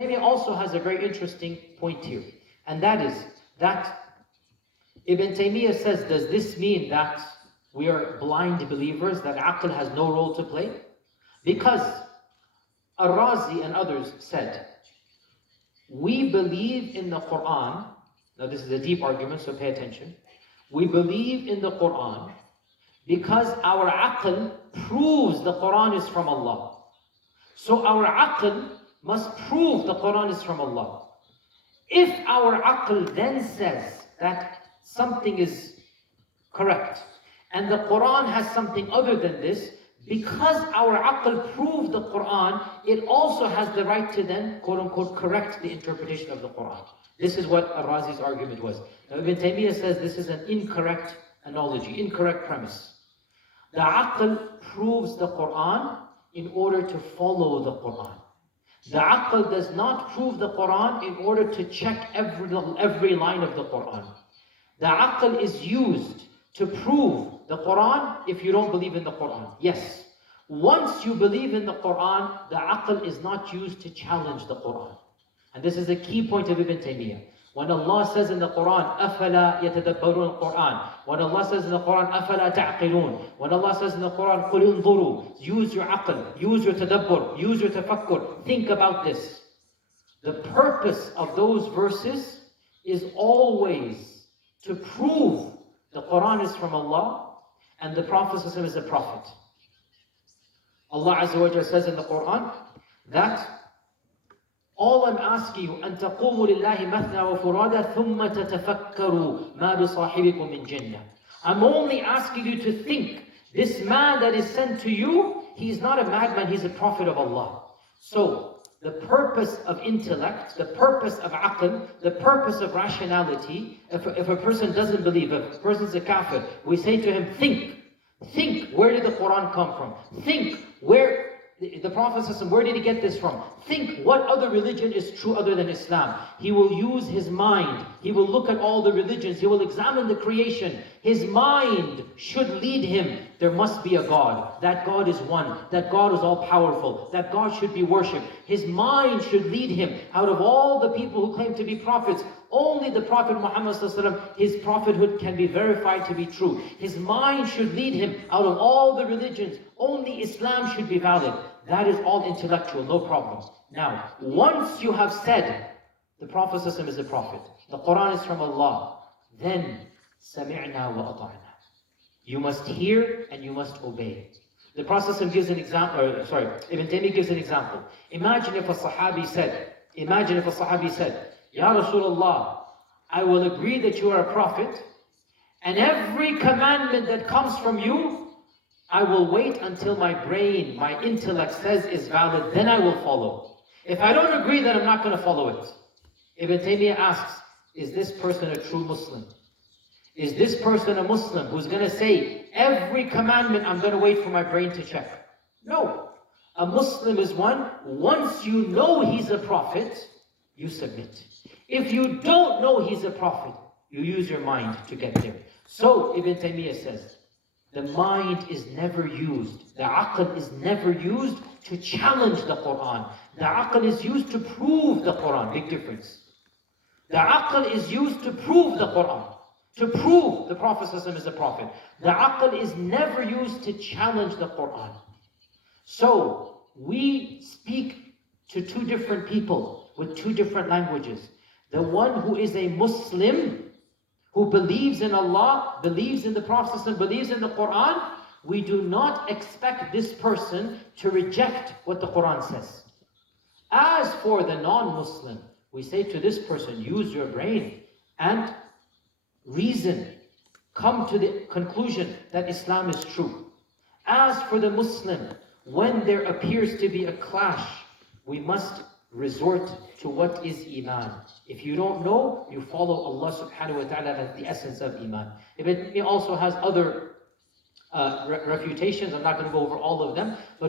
Taymiyyah also has a very interesting point here, and that is that Ibn Taymiyyah says, does this mean that we are blind believers, that aql has no role to play? Because Ar-Razi and others said, we believe in the Quran. Now this is a deep argument, so pay attention. We believe in the Quran because our aql proves the Quran is from Allah. So our aql must prove the Quran is from Allah. If our aql then says that something is correct, and the Quran has something other than this, because our aql proved the Quran, it also has the right to then, quote unquote, correct the interpretation of the Quran. This is what Ar-Razi's argument was. Now Ibn Taymiyyah says this is an incorrect analogy, incorrect premise. The aql proves the Quran in order to follow the Quran. The aql does not prove the Quran in order to check every line of the Quran. The aql is used to prove the Quran if you don't believe in the Quran. Yes, once you believe in the Quran, the aql is not used to challenge the Quran. And this is a key point of Ibn Taymiyyah. When Allah says in the Quran, أَفَلَا يَتَدَبَّرُونَ الْقُرْآنِ. When Allah says in the Quran, أَفَلَا تَعْقِلُونَ. When Allah says in the Quran, قُلِ انظُرُوا. Use your aql, use your tadabbur, use your tafakkur. Think about this. The purpose of those verses is always to prove the Quran is from Allah and the Prophet is a prophet. Allah Azza wa Jalla says in the Quran that all I'm asking you, أن تقوموا لله مثنى وفرادا ثم تتفكروا ما بصاحبكم من جنة. I'm only asking you to think. This man that is sent to you, he's not a madman, he's a prophet of Allah. So, the purpose of intellect, the purpose of aql, the purpose of rationality, if a person doesn't believe, if a person's a kafir, we say to him, think. Think, where did the Quran come from? Think, where the Prophet ﷺ, where did he get this from? Think, what other religion is true other than Islam? He will use his mind. He will look at all the religions. He will examine the creation. His mind should lead him. There must be a God. That God is one. That God is all powerful. That God should be worshipped. His mind should lead him. Out of all the people who claim to be prophets, only the Prophet Muhammad ﷺ, his prophethood can be verified to be true. His mind should lead him. Out of all the religions, only Islam should be valid. That is all intellectual, no problem. Now, once you have said the Prophet ﷺ is a prophet, the Quran is from Allah, then سَمِعْنَا وَأَطَعْنَا. You must hear and you must obey. The Prophet ﷺ gives an example, Ibn Taymiyyah gives an example. Imagine if a Sahabi said, Ya Rasulullah, I will agree that you are a prophet, and every commandment that comes from you, I will wait until my brain, my intellect says is valid, then I will follow. If I don't agree, then I'm not going to follow it. Ibn Taymiyyah asks, is this person a true Muslim? Is this person a Muslim who's going to say, every commandment I'm going to wait for my brain to check? No. A Muslim is one, once you know he's a prophet, you submit. If you don't know he's a prophet, you use your mind to get there. So, Ibn Taymiyyah says, the mind is never used. The aql is never used to challenge the Quran. The aql is used to prove the Quran. Big difference. The aql is used to prove the Quran. To prove the Prophet ﷺ is a prophet. The aql is never used to challenge the Quran. So, we speak to two different people with two different languages. The one who is a Muslim, who believes in Allah, believes in the Prophet, believes in the Quran, we do not expect this person to reject what the Quran says. As for the non-Muslim, we say to this person, use your brain and reason. Come to the conclusion that Islam is true. As for the Muslim, when there appears to be a clash, we must resort to what is Iman. If you don't know, you follow Allah subhanahu wa ta'ala as the essence of Iman. It also has other refutations. I'm not going to go over all of them, but